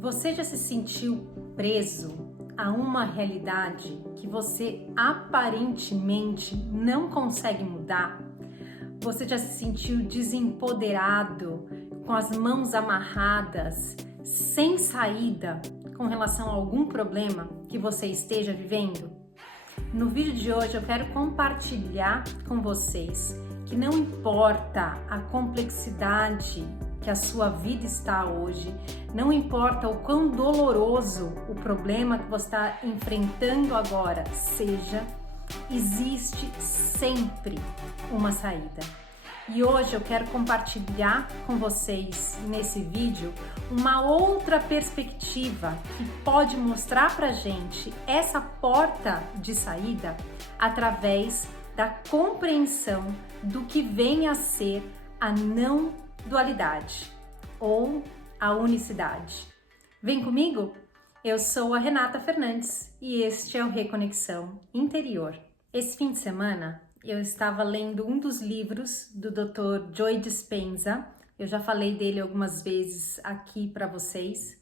Você já se sentiu preso a uma realidade que você aparentemente não consegue mudar? Você já se sentiu desempoderado, com as mãos amarradas, sem saída com relação a algum problema que você esteja vivendo? No vídeo de hoje eu quero compartilhar com vocês que não importa a complexidade que a sua vida está hoje, não importa o quão doloroso o problema que você está enfrentando agora seja, existe sempre uma saída. E hoje eu quero compartilhar com vocês nesse vídeo uma outra perspectiva que pode mostrar pra gente essa porta de saída através da compreensão do que vem a ser a não dualidade ou a unicidade. Vem comigo? Eu sou a Renata Fernandes e este é o Reconexão Interior. Esse fim de semana eu estava lendo um dos livros do Dr. Joe Dispenza. Eu já falei dele algumas vezes aqui para vocês.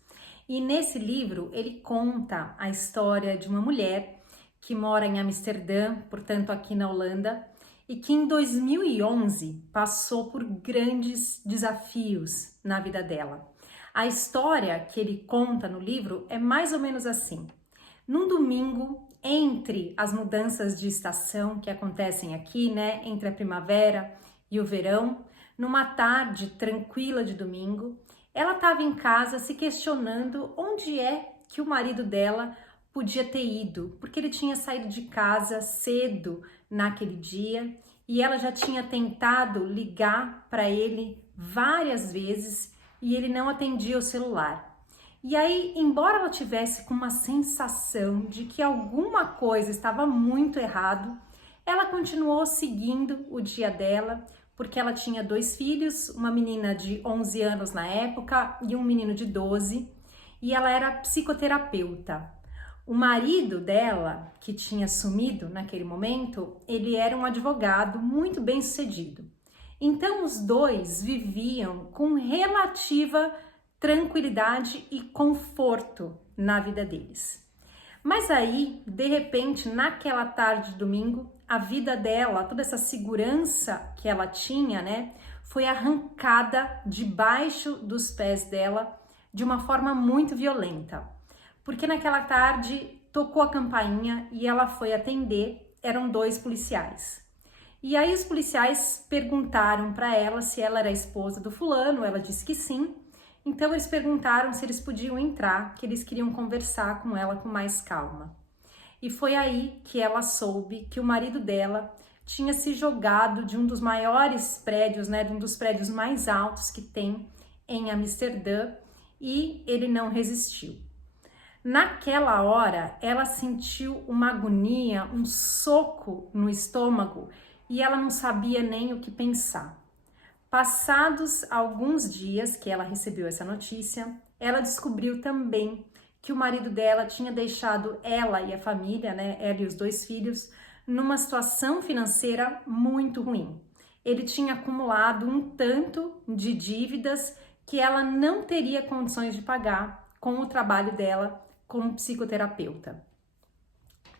E nesse livro ele conta a história de uma mulher que mora em Amsterdã, portanto aqui na Holanda, e que em 2011 passou por grandes desafios na vida dela. A história que ele conta no livro é mais ou menos assim. Num domingo, entre as mudanças de estação que acontecem aqui, né, entre a primavera e o verão, numa tarde tranquila de domingo, ela estava em casa se questionando onde é que o marido dela podia ter ido, porque ele tinha saído de casa cedo naquele dia e ela já tinha tentado ligar para ele várias vezes e ele não atendia o celular. E aí, embora ela tivesse com uma sensação de que alguma coisa estava muito errado, ela continuou seguindo o dia dela, porque ela tinha 2 filhos, uma menina de 11 anos na época e um menino de 12, e ela era psicoterapeuta. O marido dela, que tinha sumido naquele momento, ele era um advogado muito bem sucedido. Então os dois viviam com relativa tranquilidade e conforto na vida deles. Mas aí, de repente, naquela tarde de domingo, a vida dela, toda essa segurança que ela tinha, né, foi arrancada debaixo dos pés dela de uma forma muito violenta. Porque naquela tarde tocou a campainha e ela foi atender, eram 2 policiais. E aí os policiais perguntaram para ela se ela era a esposa do fulano, ela disse que sim. Então eles perguntaram se eles podiam entrar, que eles queriam conversar com ela com mais calma. E foi aí que ela soube que o marido dela tinha se jogado de um dos maiores prédios, né, de um dos prédios mais altos que tem em Amsterdã, e ele não resistiu. Naquela hora, ela sentiu uma agonia, um soco no estômago e ela não sabia nem o que pensar. Passados alguns dias que ela recebeu essa notícia, ela descobriu também que o marido dela tinha deixado ela e a família, né, ela e os 2 filhos, numa situação financeira muito ruim. Ele tinha acumulado um tanto de dívidas que ela não teria condições de pagar com o trabalho dela como psicoterapeuta.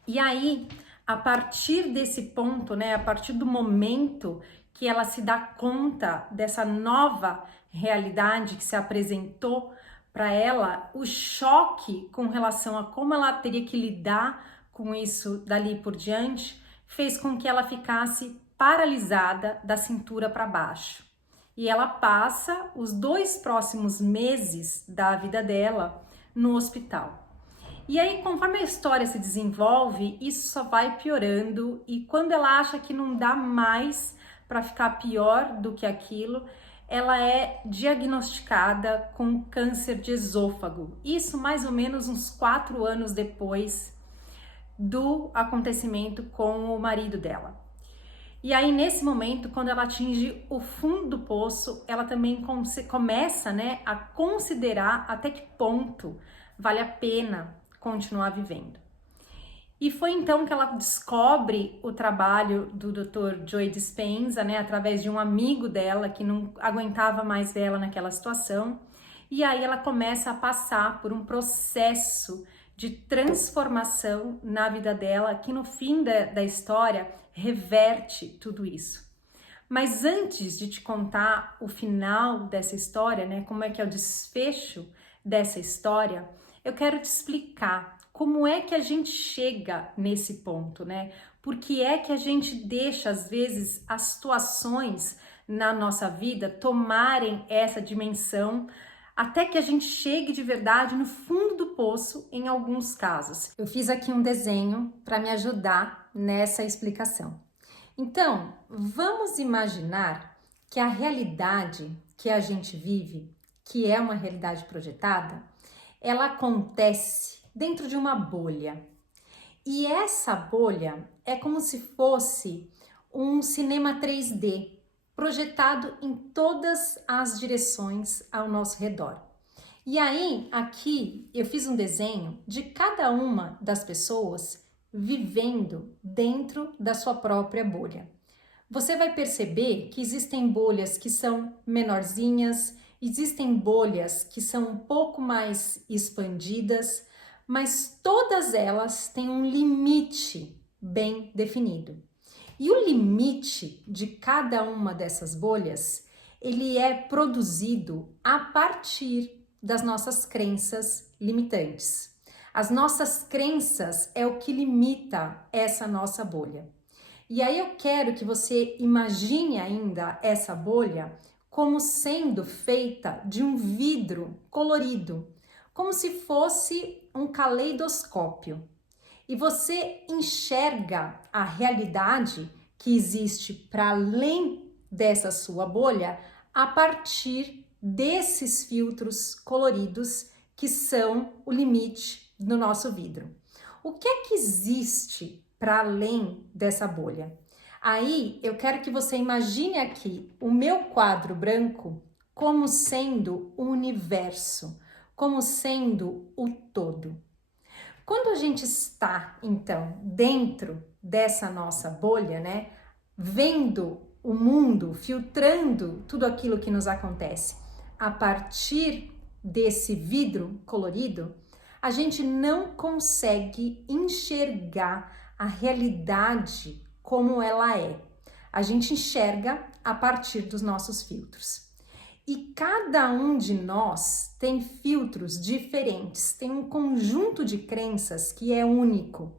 E aí, a partir desse ponto, né, a partir do momento que ela se dá conta dessa nova realidade que se apresentou para ela, o choque com relação a como ela teria que lidar com isso dali por diante, fez com que ela ficasse paralisada da cintura para baixo. E ela passa os 2 próximos meses da vida dela no hospital. E aí, conforme a história se desenvolve, isso só vai piorando e quando ela acha que não dá mais para ficar pior do que aquilo, ela é diagnosticada com câncer de esôfago. Isso mais ou menos uns 4 anos depois do acontecimento com o marido dela. E aí, nesse momento, quando ela atinge o fundo do poço, ela também começa, né, a considerar até que ponto vale a pena continuar vivendo. E foi então que ela descobre o trabalho do Dr. Joe Dispenza, né, através de um amigo dela que não aguentava mais ver ela naquela situação. e aí ela começa a passar por um processo de transformação na vida dela, que no fim da história reverte tudo isso. Mas antes de te contar o final dessa história, né, como é que é o desfecho dessa história, eu quero te explicar como é que a gente chega nesse ponto, né? Por que é que a gente deixa, às vezes, as situações na nossa vida tomarem essa dimensão até que a gente chegue de verdade no fundo do poço em alguns casos. Eu fiz aqui um desenho para me ajudar nessa explicação. Então, vamos imaginar que a realidade que a gente vive, que é uma realidade projetada, ela acontece dentro de uma bolha. E essa bolha é como se fosse um cinema 3D projetado em todas as direções ao nosso redor. E aí, aqui eu fiz um desenho de cada uma das pessoas vivendo dentro da sua própria bolha. Você vai perceber que existem bolhas que são menorzinhas, existem bolhas que são um pouco mais expandidas, mas todas elas têm um limite bem definido. E o limite de cada uma dessas bolhas, ele é produzido a partir das nossas crenças limitantes. As nossas crenças é o que limita essa nossa bolha. E aí eu quero que você imagine ainda essa bolha como sendo feita de um vidro colorido, como se fosse um caleidoscópio. E você enxerga a realidade que existe para além dessa sua bolha a partir desses filtros coloridos que são o limite do nosso vidro. O que é que existe para além dessa bolha? Aí eu quero que você imagine aqui o meu quadro branco como sendo o universo, como sendo o todo. Quando a gente está, então, dentro dessa nossa bolha, né, vendo o mundo, filtrando tudo aquilo que nos acontece a partir desse vidro colorido, a gente não consegue enxergar a realidade como ela é. A gente enxerga a partir dos nossos filtros. E cada um de nós tem filtros diferentes, tem um conjunto de crenças que é único.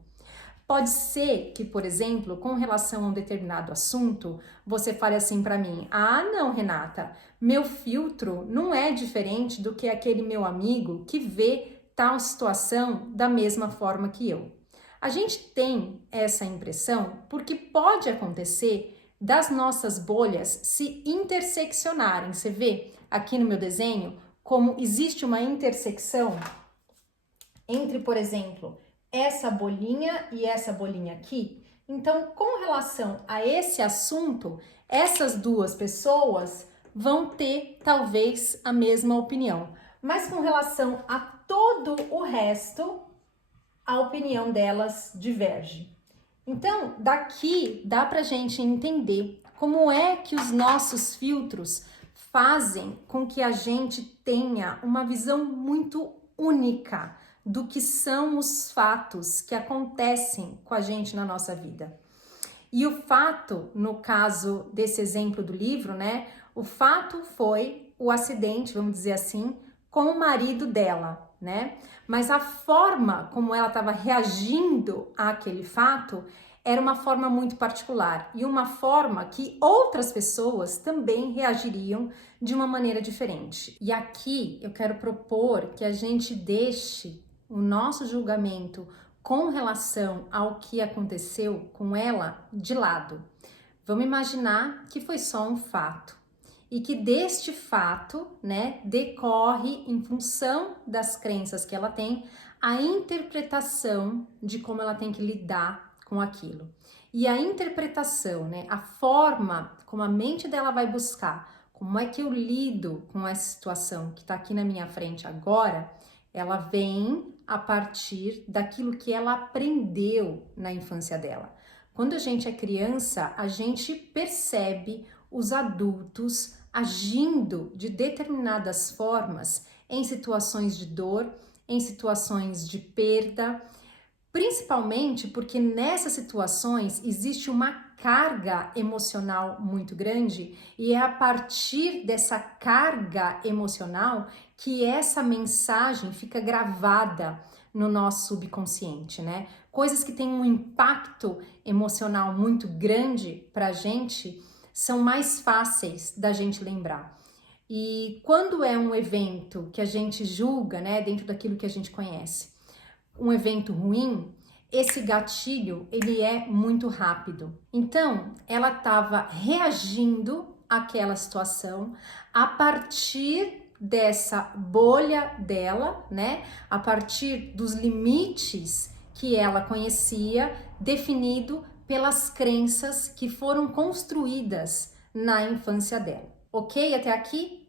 Pode ser que, por exemplo, com relação a um determinado assunto, você fale assim para mim: ah, não, Renata, meu filtro não é diferente do que aquele meu amigo que vê tal situação da mesma forma que eu. A gente tem essa impressão porque pode acontecer das nossas bolhas se interseccionarem. Você vê aqui no meu desenho como existe uma intersecção entre, por exemplo, essa bolinha e essa bolinha aqui. Então, com relação a esse assunto, essas duas pessoas vão ter talvez a mesma opinião, mas com relação a todo o resto, a opinião delas diverge. Então, daqui dá pra gente entender como é que os nossos filtros fazem com que a gente tenha uma visão muito única do que são os fatos que acontecem com a gente na nossa vida. E o fato, no caso desse exemplo do livro, né? O fato foi o acidente, vamos dizer assim, com o marido dela, né? Mas a forma como ela estava reagindo àquele fato era uma forma muito particular e uma forma que outras pessoas também reagiriam de uma maneira diferente. E aqui eu quero propor que a gente deixe o nosso julgamento com relação ao que aconteceu com ela de lado. Vamos imaginar que foi só um fato e que deste fato, né, decorre em função das crenças que ela tem, a interpretação de como ela tem que lidar com aquilo. E a interpretação, né, a forma como a mente dela vai buscar, como é que eu lido com essa situação que está aqui na minha frente agora, ela vem a partir daquilo que ela aprendeu na infância dela. Quando a gente é criança, a gente percebe os adultos agindo de determinadas formas em situações de dor, em situações de perda, principalmente porque nessas situações existe uma carga emocional muito grande e é a partir dessa carga emocional que essa mensagem fica gravada no nosso subconsciente, né? Coisas que têm um impacto emocional muito grande pra gente são mais fáceis da gente lembrar. E quando é um evento que a gente julga, né, dentro daquilo que a gente conhece, um evento ruim, esse gatilho, ele é muito rápido. Então, ela estava reagindo àquela situação a partir dessa bolha dela, né? A partir dos limites que ela conhecia, definido pelas crenças que foram construídas na infância dela. Ok? Até aqui?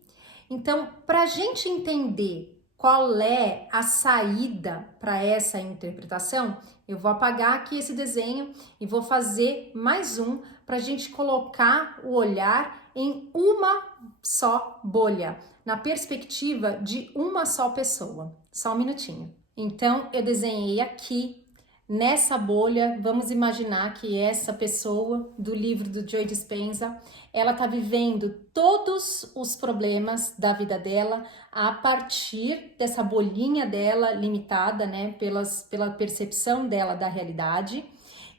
Então, para a gente entender qual é a saída para essa interpretação, eu vou apagar aqui esse desenho e vou fazer mais um para a gente colocar o olhar em uma só bolha, na perspectiva de uma só pessoa. Só um minutinho. Então, eu desenhei aqui nessa bolha. Vamos imaginar que essa pessoa do livro do Joe Dispenza, ela está vivendo todos os problemas da vida dela a partir dessa bolinha dela limitada, né, pela percepção dela da realidade.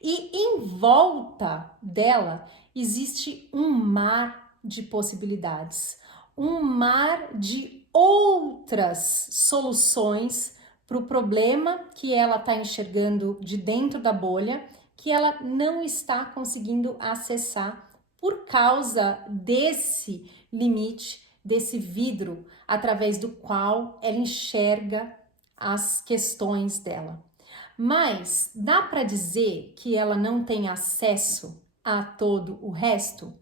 E em volta dela existe um mar de possibilidades, um mar de outras soluções para o problema que ela está enxergando de dentro da bolha, que ela não está conseguindo acessar por causa desse limite, desse vidro através do qual ela enxerga as questões dela. Mas dá para dizer que ela não tem acesso a todo o resto?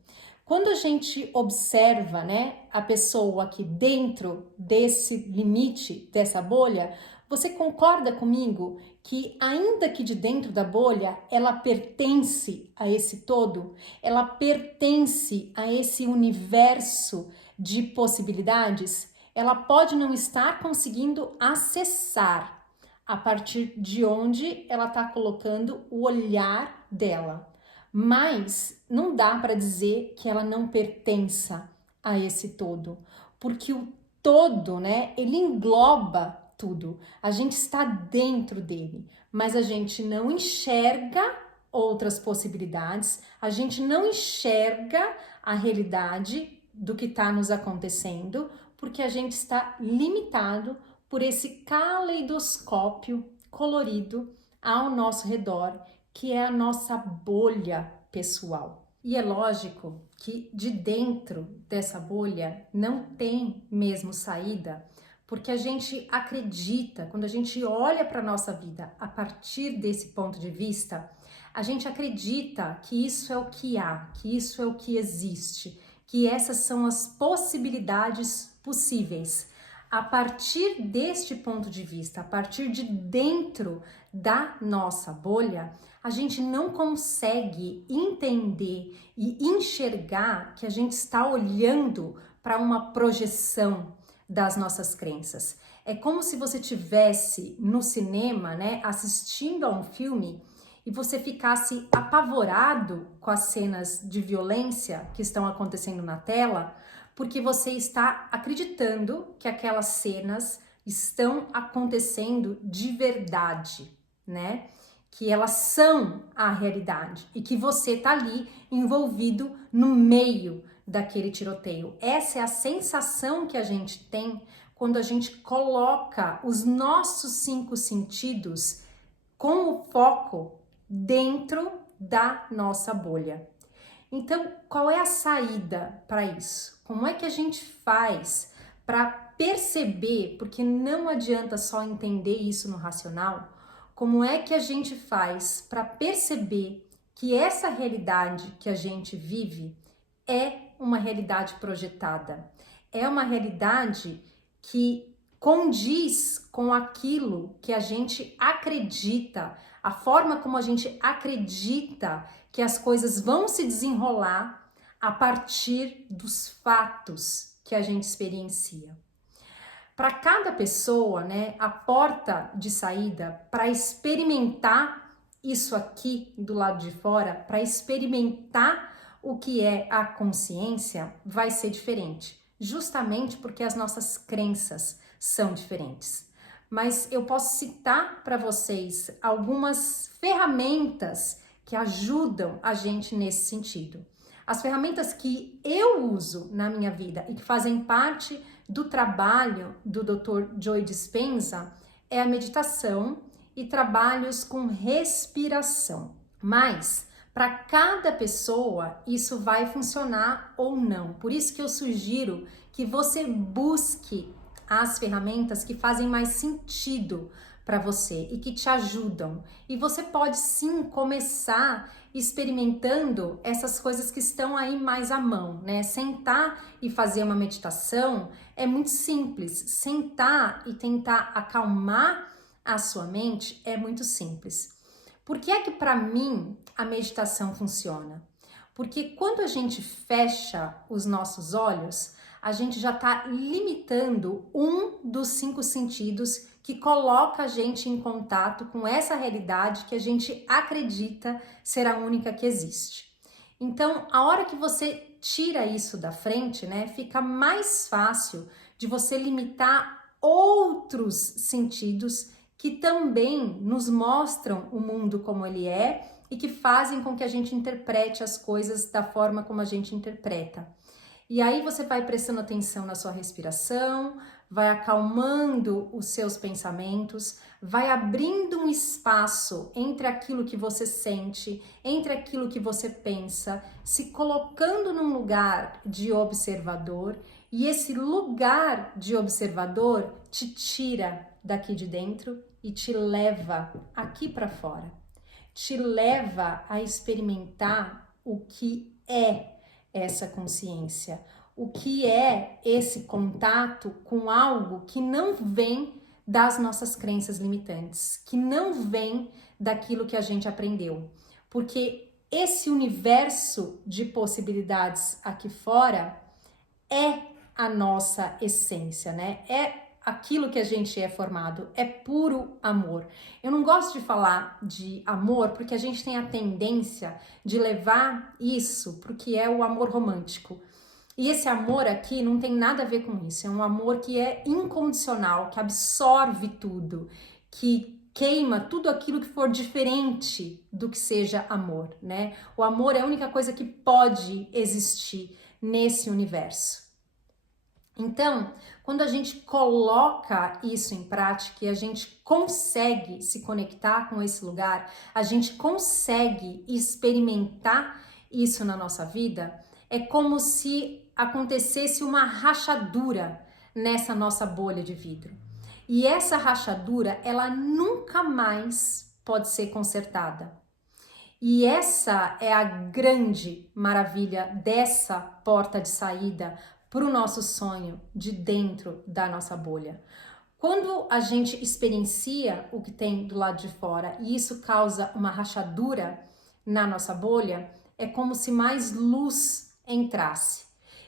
Quando a gente observa, né, a pessoa aqui dentro desse limite, dessa bolha, você concorda comigo que ainda que de dentro da bolha, ela pertence a esse todo? Ela pertence a esse universo de possibilidades? Ela pode não estar conseguindo acessar a partir de onde ela está colocando o olhar dela. Mas não dá para dizer que ela não pertença a esse todo, porque o todo, né, ele engloba tudo. A gente está dentro dele, mas a gente não enxerga outras possibilidades, a gente não enxerga a realidade do que está nos acontecendo, porque a gente está limitado por esse caleidoscópio colorido ao nosso redor, que é a nossa bolha pessoal. E é lógico que de dentro dessa bolha não tem mesmo saída, porque a gente acredita, quando a gente olha para a nossa vida a partir desse ponto de vista, a gente acredita que isso é o que há, que isso é o que existe, que essas são as possibilidades possíveis. A partir deste ponto de vista, a partir de dentro da nossa bolha, a gente não consegue entender e enxergar que a gente está olhando para uma projeção das nossas crenças. É como se você tivesse no cinema, né, assistindo a um filme e você ficasse apavorado com as cenas de violência que estão acontecendo na tela, porque você está acreditando que aquelas cenas estão acontecendo de verdade, né? Que elas são a realidade e que você tá ali envolvido no meio daquele tiroteio. Essa é a sensação que a gente tem quando a gente coloca os nossos 5 sentidos com o foco dentro da nossa bolha. Então, qual é a saída para isso? Como é que a gente faz para perceber, porque não adianta só entender isso no racional, como é que a gente faz para perceber que essa realidade que a gente vive é uma realidade projetada, é uma realidade que condiz com aquilo que a gente acredita, a forma como a gente acredita que as coisas vão se desenrolar a partir dos fatos que a gente experiencia. para cada pessoa, né, a porta de saída para experimentar isso aqui do lado de fora, para experimentar o que é a consciência, vai ser diferente, justamente porque as nossas crenças são diferentes. Mas eu posso citar para vocês algumas ferramentas que ajudam a gente nesse sentido. As ferramentas que eu uso na minha vida e que fazem parte do trabalho do Dr. Joe Dispenza é a meditação e trabalhos com respiração. Mas para cada pessoa isso vai funcionar ou não. Por isso que eu sugiro que você busque as ferramentas que fazem mais sentido para você e que te ajudam. E você pode sim começar experimentando essas coisas que estão aí mais à mão, né? Sentar e fazer uma meditação é muito simples. Sentar e tentar acalmar a sua mente é muito simples. Por que é que para mim a meditação funciona? Porque quando a gente fecha os nossos olhos, a gente já está limitando um dos 5 sentidos que coloca a gente em contato com essa realidade que a gente acredita ser a única que existe. Então, a hora que você tira isso da frente, né, fica mais fácil de você limitar outros sentidos que também nos mostram o mundo como ele é e que fazem com que a gente interprete as coisas da forma como a gente interpreta. E aí você vai prestando atenção na sua respiração, vai acalmando os seus pensamentos, vai abrindo um espaço entre aquilo que você sente, entre aquilo que você pensa, se colocando num lugar de observador, e esse lugar de observador te tira daqui de dentro e te leva aqui para fora. Te leva a experimentar o que é essa consciência, o que é esse contato com algo que não vem das nossas crenças limitantes, que não vem daquilo que a gente aprendeu. Porque esse universo de possibilidades aqui fora é a nossa essência, né? É aquilo que a gente é formado, é puro amor. Eu não gosto de falar de amor porque a gente tem a tendência de levar isso porque é o amor romântico. E esse amor aqui não tem nada a ver com isso, é um amor que é incondicional, que absorve tudo, que queima tudo aquilo que for diferente do que seja amor, né? O amor é a única coisa que pode existir nesse universo. Então, quando a gente coloca isso em prática e a gente consegue se conectar com esse lugar, a gente consegue experimentar isso na nossa vida, é como se acontecesse uma rachadura nessa nossa bolha de vidro. E essa rachadura, ela nunca mais pode ser consertada. E essa é a grande maravilha dessa porta de saída para o nosso sonho de dentro da nossa bolha. Quando a gente experiencia o que tem do lado de fora e isso causa uma rachadura na nossa bolha, é como se mais luz entrasse.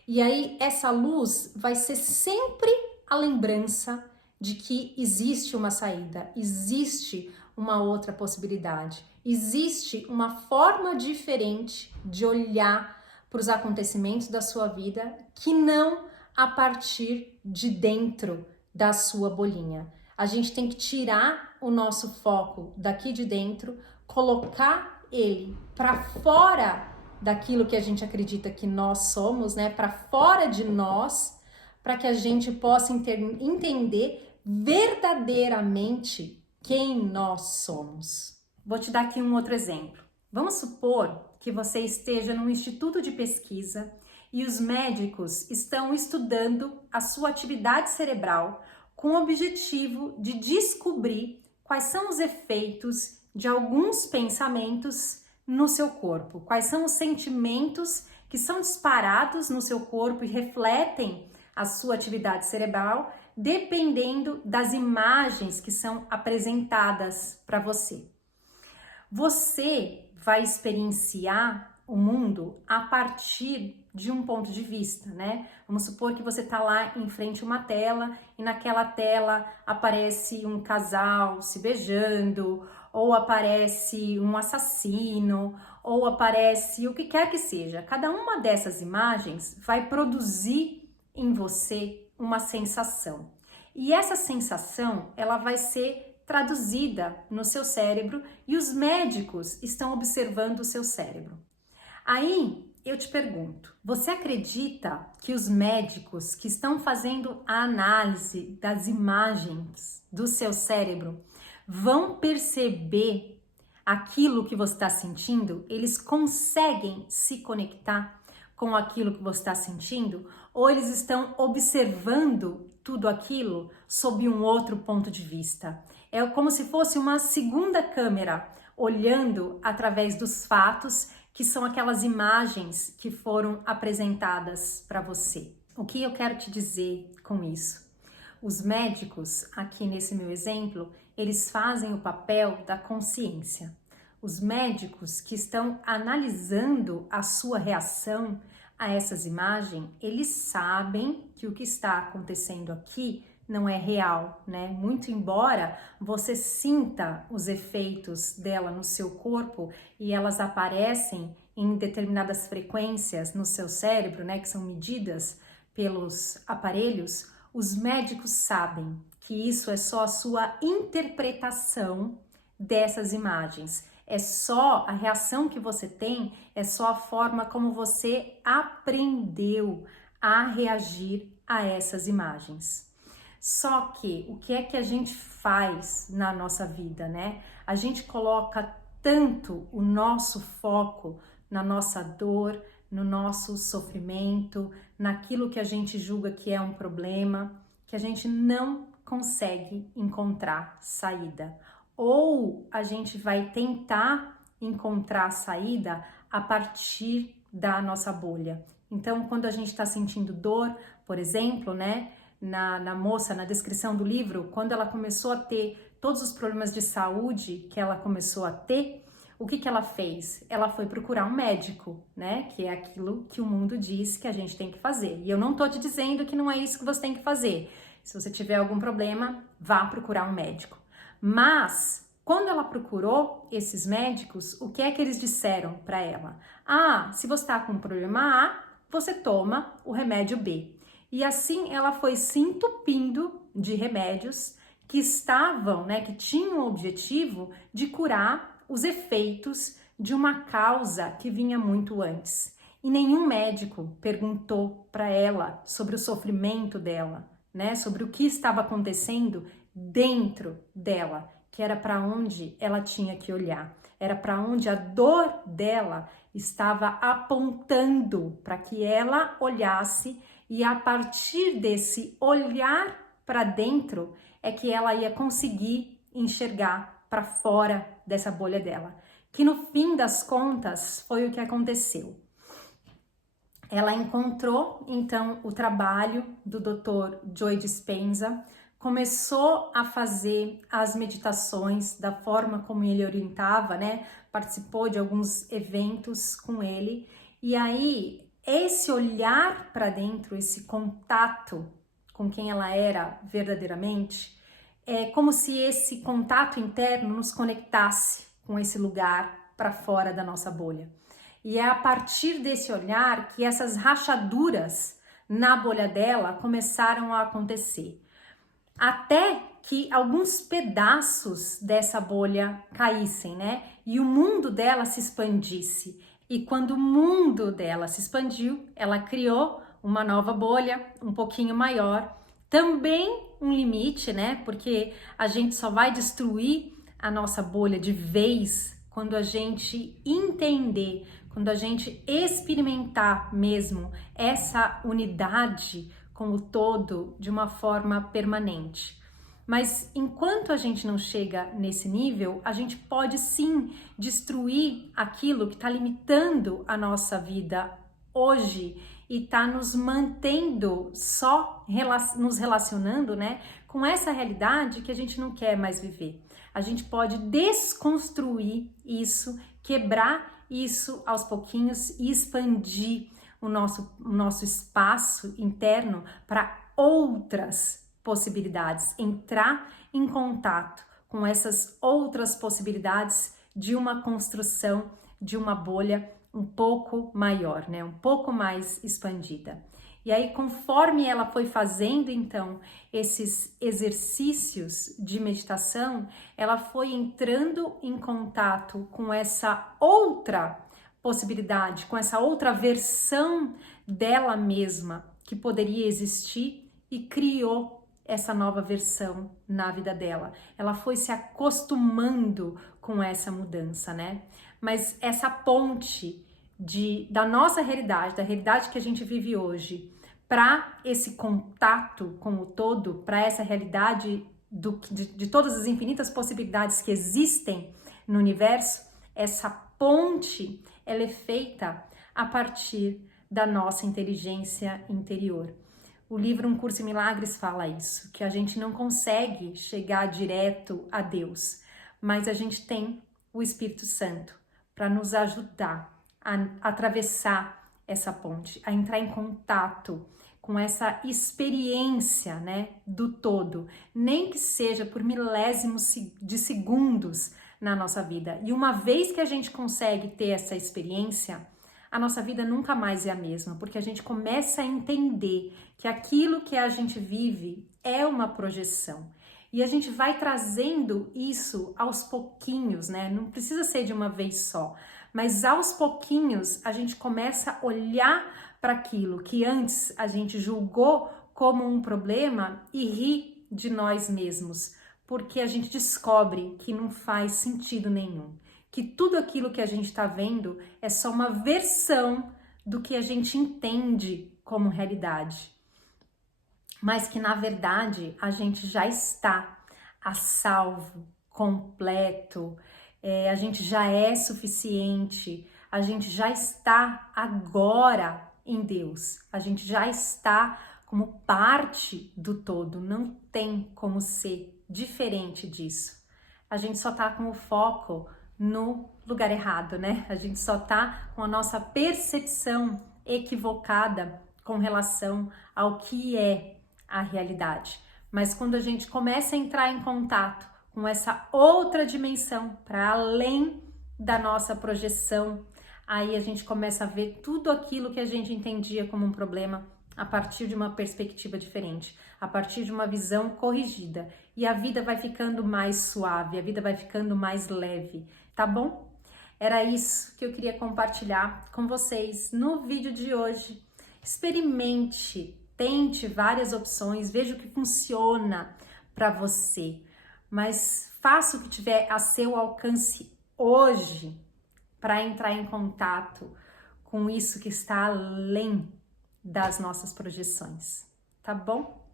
E aí essa luz vai ser sempre a lembrança de que existe uma saída, existe uma outra possibilidade, existe uma forma diferente de olhar para os acontecimentos da sua vida que não a partir de dentro da sua bolinha. A gente tem que tirar o nosso foco daqui de dentro, colocar ele para fora daquilo que a gente acredita que nós somos, né? Para fora de nós, para que a gente possa entender verdadeiramente quem nós somos. Vou te dar aqui um outro exemplo. Vamos supor que você esteja num instituto de pesquisa e os médicos estão estudando a sua atividade cerebral com o objetivo de descobrir quais são os efeitos de alguns pensamentos no seu corpo, quais são os sentimentos que são disparados no seu corpo e refletem a sua atividade cerebral, dependendo das imagens que são apresentadas para você. Você vai experienciar o mundo a partir de um ponto de vista, né? Vamos supor que você está lá em frente a uma tela e naquela tela aparece um casal se beijando, ou aparece um assassino, ou aparece o que quer que seja. Cada uma dessas imagens vai produzir em você uma sensação. E essa sensação, ela vai ser traduzida no seu cérebro e os médicos estão observando o seu cérebro. Aí eu te pergunto, você acredita que os médicos que estão fazendo a análise das imagens do seu cérebro vão perceber aquilo que você está sentindo? Eles conseguem se conectar com aquilo que você está sentindo? Ou eles estão observando tudo aquilo sob um outro ponto de vista? É como se fosse uma segunda câmera olhando através dos fatos, que são aquelas imagens que foram apresentadas para você. O que eu quero te dizer com isso? Os médicos, aqui nesse meu exemplo, eles fazem o papel da consciência. Os médicos que estão analisando a sua reação a essas imagens, eles sabem que o que está acontecendo aqui não é real, né? Muito embora você sinta os efeitos dela no seu corpo e elas aparecem em determinadas frequências no seu cérebro, né? Que são medidas pelos aparelhos, os médicos sabem que isso é só a sua interpretação dessas imagens. É só a reação que você tem, é só a forma como você aprendeu a reagir a essas imagens. Só que o que é que a gente faz na nossa vida, né? A gente coloca tanto o nosso foco na nossa dor, no nosso sofrimento, naquilo que a gente julga que é um problema, que a gente não consegue encontrar saída. Ou a gente vai tentar encontrar saída a partir da nossa bolha. Então, quando a gente está sentindo dor, por exemplo, né? Na moça, na descrição do livro, quando ela começou a ter todos os problemas de saúde que ela começou a ter, o que ela fez? Ela foi procurar um médico, né? Que é aquilo que o mundo diz que a gente tem que fazer. E eu não tô te dizendo que não é isso que você tem que fazer. Se você tiver algum problema, vá procurar um médico. Mas, quando ela procurou esses médicos, o que é que eles disseram para ela? Ah, se você está com um problema A, você toma o remédio B. E assim ela foi se entupindo de remédios que estavam, né, que tinham o objetivo de curar os efeitos de uma causa que vinha muito antes. E nenhum médico perguntou para ela sobre o sofrimento dela, né, sobre o que estava acontecendo dentro dela, que era para onde ela tinha que olhar, era para onde a dor dela estava apontando para que ela olhasse. E a partir desse olhar para dentro é que ela ia conseguir enxergar para fora dessa bolha dela. Que no fim das contas foi o que aconteceu. Ela encontrou então o trabalho do Dr. Joe Dispenza, começou a fazer as meditações da forma como ele orientava, né? Participou de alguns eventos com ele e aí esse olhar para dentro, esse contato com quem ela era verdadeiramente, é como se esse contato interno nos conectasse com esse lugar para fora da nossa bolha. E é a partir desse olhar que essas rachaduras na bolha dela começaram a acontecer. Até que alguns pedaços dessa bolha caíssem, né? E o mundo dela se expandisse. E quando o mundo dela se expandiu, ela criou uma nova bolha, um pouquinho maior. Também um limite, né? Porque a gente só vai destruir a nossa bolha de vez quando a gente entender, quando a gente experimentar mesmo essa unidade com o todo de uma forma permanente. Mas enquanto a gente não chega nesse nível, a gente pode sim destruir aquilo que está limitando a nossa vida hoje e está nos mantendo só nos relacionando, né, com essa realidade que a gente não quer mais viver. A gente pode desconstruir isso, quebrar isso aos pouquinhos e expandir o nosso espaço interno para outras possibilidades, entrar em contato com essas outras possibilidades de uma construção de uma bolha um pouco maior, né? Um pouco mais expandida. E aí, conforme ela foi fazendo, então, esses exercícios de meditação, ela foi entrando em contato com essa outra possibilidade, com essa outra versão dela mesma que poderia existir e criou essa nova versão na vida dela. Ela foi se acostumando com essa mudança, né? Mas essa ponte da nossa realidade, da realidade que a gente vive hoje, para esse contato com o todo, para essa realidade de todas as infinitas possibilidades que existem no universo, essa ponte, ela é feita a partir da nossa inteligência interior. O livro Um Curso em Milagres fala isso, que a gente não consegue chegar direto a Deus, mas a gente tem o Espírito Santo para nos ajudar a atravessar essa ponte, a entrar em contato com essa experiência, né, do todo, nem que seja por milésimos de segundos na nossa vida. E uma vez que a gente consegue ter essa experiência, a nossa vida nunca mais é a mesma, porque a gente começa a entender que aquilo que a gente vive é uma projeção. E a gente vai trazendo isso aos pouquinhos, né? Não precisa ser de uma vez só, mas aos pouquinhos a gente começa a olhar para aquilo que antes a gente julgou como um problema e ri de nós mesmos, porque a gente descobre que não faz sentido nenhum, que tudo aquilo que a gente está vendo é só uma versão do que a gente entende como realidade, mas que na verdade a gente já está a salvo, completo, a gente já é suficiente, a gente já está agora em Deus, a gente já está como parte do todo, não tem como ser diferente disso. A gente só tá com o foco no lugar errado, né? A gente só tá com a nossa percepção equivocada com relação ao que é a realidade. Mas quando a gente começa a entrar em contato com essa outra dimensão, para além da nossa projeção, aí a gente começa a ver tudo aquilo que a gente entendia como um problema a partir de uma perspectiva diferente, a partir de uma visão corrigida. E a vida vai ficando mais suave, a vida vai ficando mais leve, tá bom? Era isso que eu queria compartilhar com vocês no vídeo de hoje. Experimente, tente várias opções, veja o que funciona para você, mas faça o que tiver a seu alcance hoje para entrar em contato com isso que está além das nossas projeções, tá bom?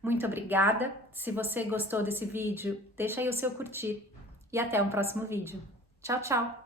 Muito obrigada. Se você gostou desse vídeo, deixa aí o seu curtir e até um próximo vídeo. Tchau, tchau!